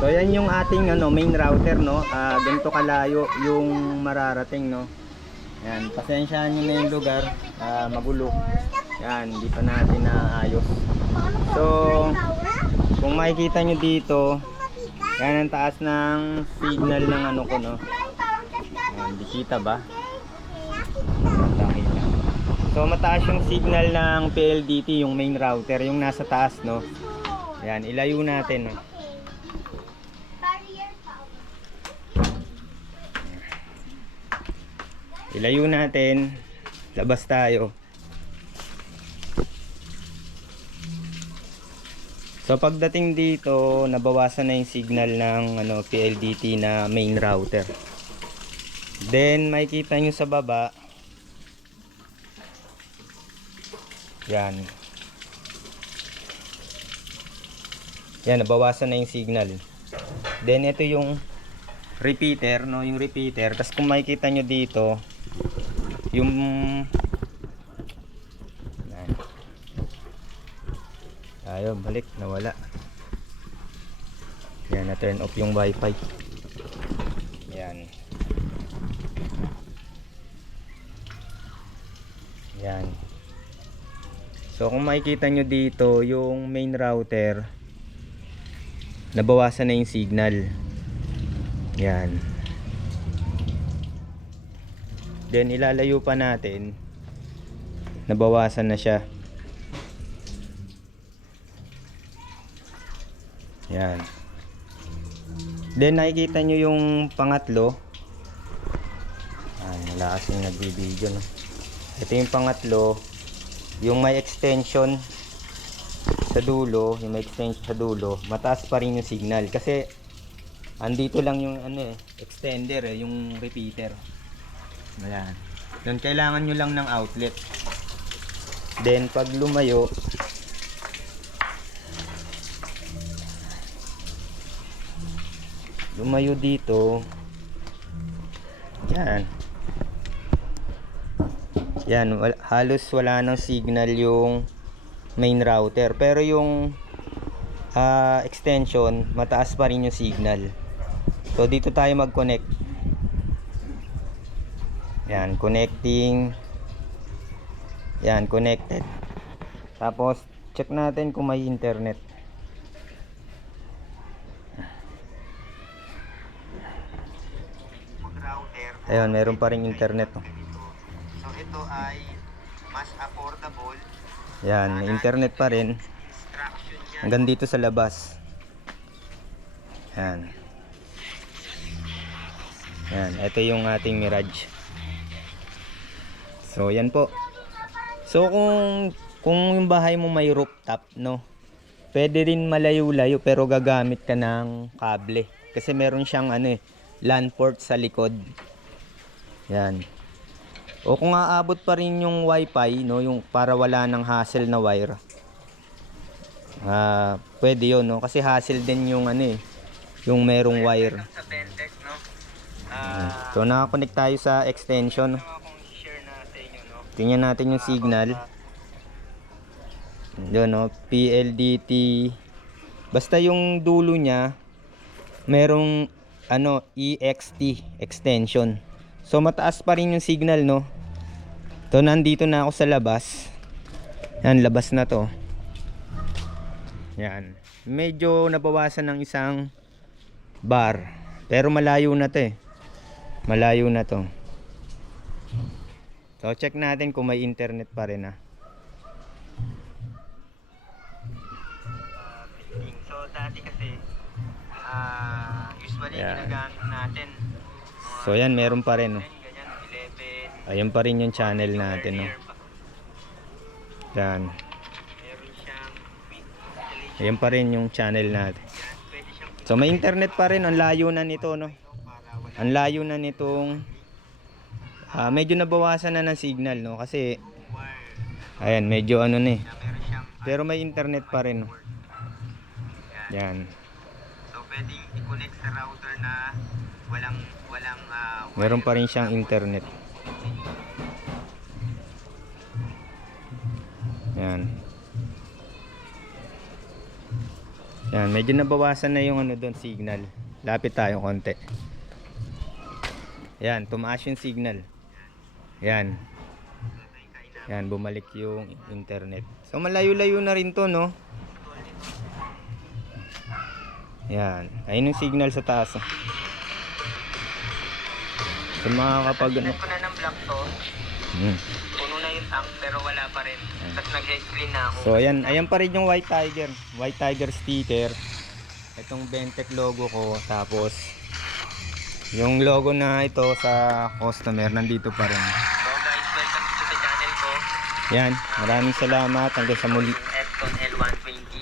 So yan yung ating main router, no. Ganito kalayo yung mararating, no. Yan, pasensyahan niyo na yung lugar, magulo. Yan, hindi pa natin naayos. So kung makikita nyo dito, yan ang taas ng signal ng ano ko, no. Yan, di kita ba? So mataas yung signal ng PLDT, yung main router, yung nasa taas, no. Yan, ilayo natin, no. Ilayo natin, labas tayo. So pagdating dito, nabawasan na yung signal ng PLDT na main router. Then makikita nyo sa baba, yan, nabawasan na yung signal. Then ito yung repeater, no, yung repeater. Tapos kung makikita nyo dito, yung ayun, balik, nawala. Yan, na turn off yung wifi. Yan. Yan. So kung makikita nyo dito, yung main router, nabawasan na yung signal. Yan. Then ilalayo pa natin, nabawasan na siya. Yan. Then nakikita nyo yung pangatlo. Wala kasing nagbibideo, no? Ito yung pangatlo, yung may extension sa dulo, mataas pa rin yung signal kasi andito lang yung extender, yung repeater. Ayan. Then kailangan nyo lang ng outlet. Then pag lumayo, dito, yan, halos wala nang signal yung main router, pero yung extension, mataas pa rin yung signal. So dito tayo mag-connect. Yan, connecting. Yan, connected. Tapos check natin kung may internet. Ayun, meron pa ring internet, no? So ito ay mas affordable. Yan, may internet pa rin hanggang dito sa labas. Yan. Yan, ito yung ating Mirage. So yan po. So kung yung bahay mo may rooftop, no, pwede rin malayo-layo pero gagamit ka ng kable kasi meron siyang LAN port sa likod. Yan. O kung aabot pa rin yung wifi, no, yung para wala nang hassle na wire, pwede yun, no, kasi hassle din yung yung merong wire. So nakakonect tayo sa extension. Tingnan natin yung signal. Yun, no, PLDT. Basta yung dulo niya merong EXT extension. So mataas pa rin yung signal, no. To nandito na ako sa labas. Yan, labas na to. Yan. Medyo nabawasan ng isang bar. Pero malayo na to, malayo na to. So check natin kung may internet pa rin, So dati kasi usually ginagamit natin. So yan, meron pa rin, no. Ayun pa rin yung channel natin, no. Yan. Ayun pa rin yung channel natin. So may internet pa rin. Ang layo na nito, no. Ang layo na nitong medyo nabawasan na ng signal, no, kasi ayan, medyo pero may internet pa rin, no. Yan. So pwedeng i-connect sa router na walang meron pa rin siyang internet. Yan. Yan, medyo nabawasan na yung ano doon signal. Lapit tayo konti. Yan, tumaas yung signal. Yan. Yan, bumalik yung internet. So malayo-layo na rin to, no? Yan, ayun yung signal sa taas. So makakapag ano. Ko na ng block to. Puno na yung tank pero wala pa rin. Tapos nag-screen na ako. So ayan pa rin yung White Tiger. White Tiger sticker. Itong Bentec logo ko. Tapos yung logo na ito sa customer nandito pa rin. So guys, welcome to sa channel ko. Yan, maraming salamat hanggang sa muli. Epson L120.